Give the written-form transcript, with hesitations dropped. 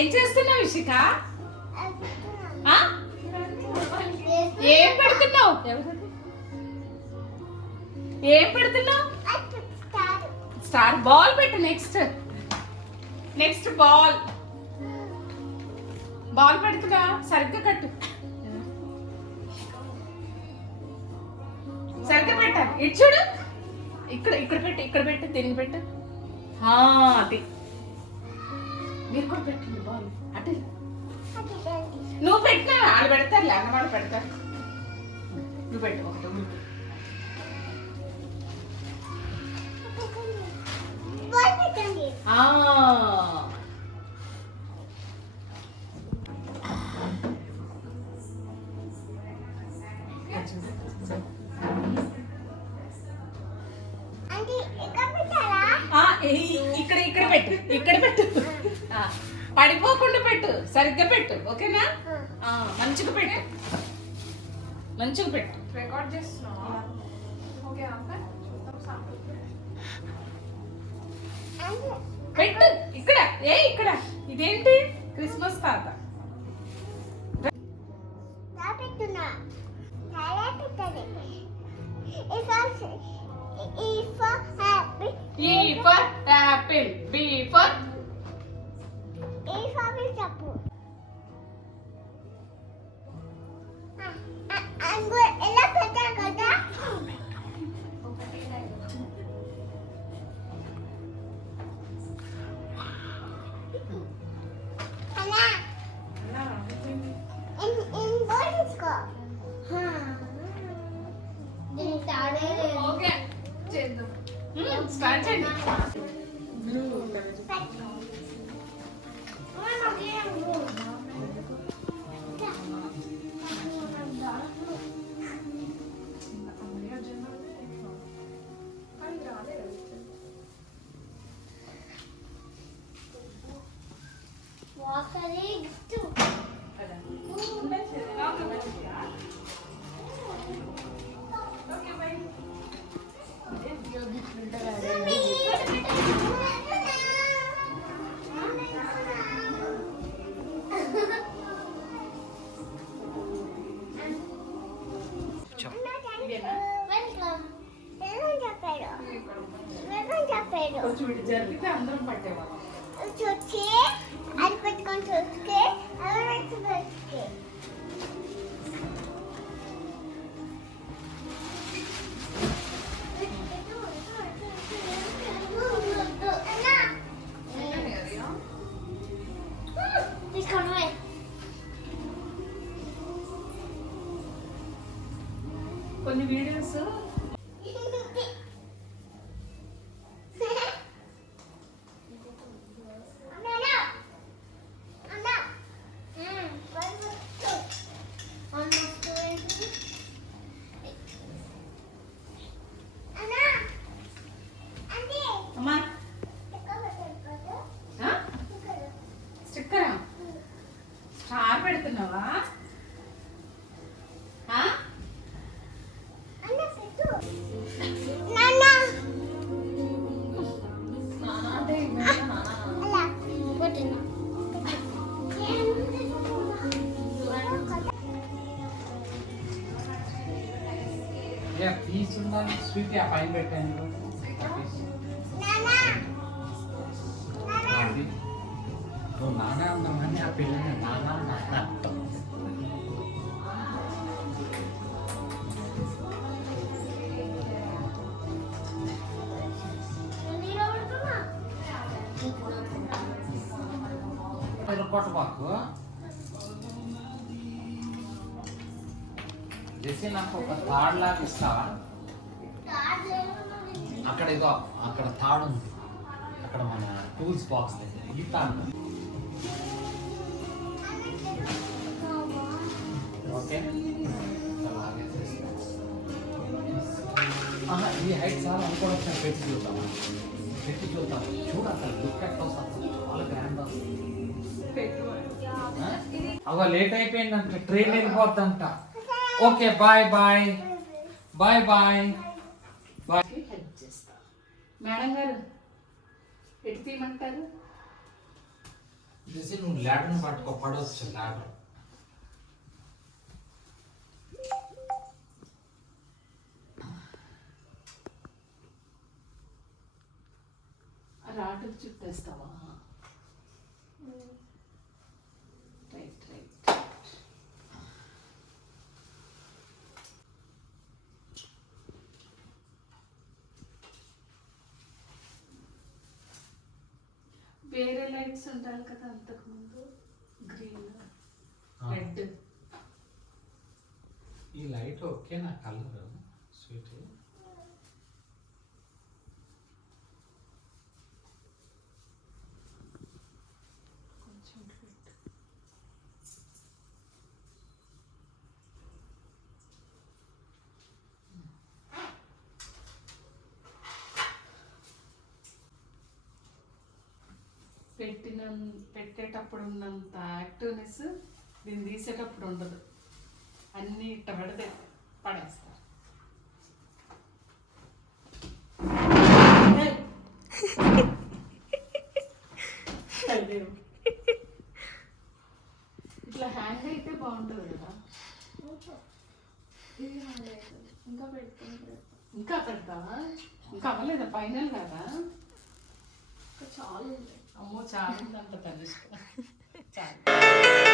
ఏం చేస్తున్నావు ఇషిక? ఏం పెడుతున్నావు? ఏం పెడుతున్నావు? స్టార్ బాల్ పెట్టు. నెక్స్ట్ బాల్ పెడుతున్నా. సరిగ్గా కట్టు. సరిగ్గా పెట్టాలి. ఇటు చూడు. ఇక్కడ పెట్టు. దీనికి పెట్టు. అది మీరు కూడా పెట్టండి బాల్. అటు నువ్వు పెట్టినా వాళ్ళు పెడతారులే. అన్నవాళ్ళు పెడతారు. నువ్వు పెట్టు. ఒకటి ఇక్కడ పెట్టు. పడిపోకుండా పెట్టు. సరిగ్గా పెట్టు. ఓకేనా? మంచిగా పెట్టు. రికార్డ్ చేస్తున్నావా? ఓకే పెట్టు. ఇక్కడ ఇదేంటి? క్రిస్మస్ తాత. E for apple. B for apple. Okay చేద్దాం. స్టార్ట్ చేయండి. కొంచెం ఇటు జరిగితే అందరం పట్టేవాళ్ళం. అది పెట్టుకొని చూస్తే కొన్ని వీడియోస్ స్టిక్కరా స్టార్ పెడుతున్నావా? పీస్ ఉండాలి. స్వీట్ ఆ పైన పెట్టాను. నువ్వు నానా ఉన్నామని ఆ పిల్లని నానా అంటాం. కొట్టబాకు చేసి నాకు ఒక థాడ్ లాగా ఇస్తావా? అక్కడ ఏదో అక్కడ థాడ్ ఉంది. అక్కడ మన టూల్స్ బాక్స్ దగ్గర ఈ థాడ్. ఓకే ఈ హైట్ చాలా అనుకోవడం. పెట్టి చూద్దాం. చూడ అసలు లుక్ ఎట్ వస్తుంది. చాలా గ్రాండ్ వస్తుంది. అవ లేట్ అయిపోయిందంట. ట్రైన్ వెళ్ళిపోద్దంట. Okay bye. హెల్ప్ చేస్తా. మేడం గారు ఎటు తీయమంటారు? చేసి నువ్వు ల్యాడర్ని పట్టుకో, పడవచ్చు ల్యాడర్. రాటుకు చుట్టేస్తావా? Right right. వేరే లైట్స్ ఉండాలి కదా అంతకుముందు, గ్రీన్ రెడ్. ఈ లైట్ ఓకే నా కలర్ స్వీట్. కొంచెం రెడ్. పెట్టేటప్పుడు ఉన్నంత యాక్టివ్నెస్ దీన్ని తీసేటప్పుడు ఉండదు. అన్నీ ఇట్ట పెడితే పడేస్తారు. అయ్యో. ఇట్లా హ్యాంగ్ అయితే బాగుంటుంది కదా. ఇంకా పెడుతుంది. ఇంకా పెడతావా? ఇంకా అవ్వలేదా? ఫైనల్ కదా? ఇంకా చాలా ఉంటాయి. అమ్మో చాలా అంత తనిష్క. చాలా.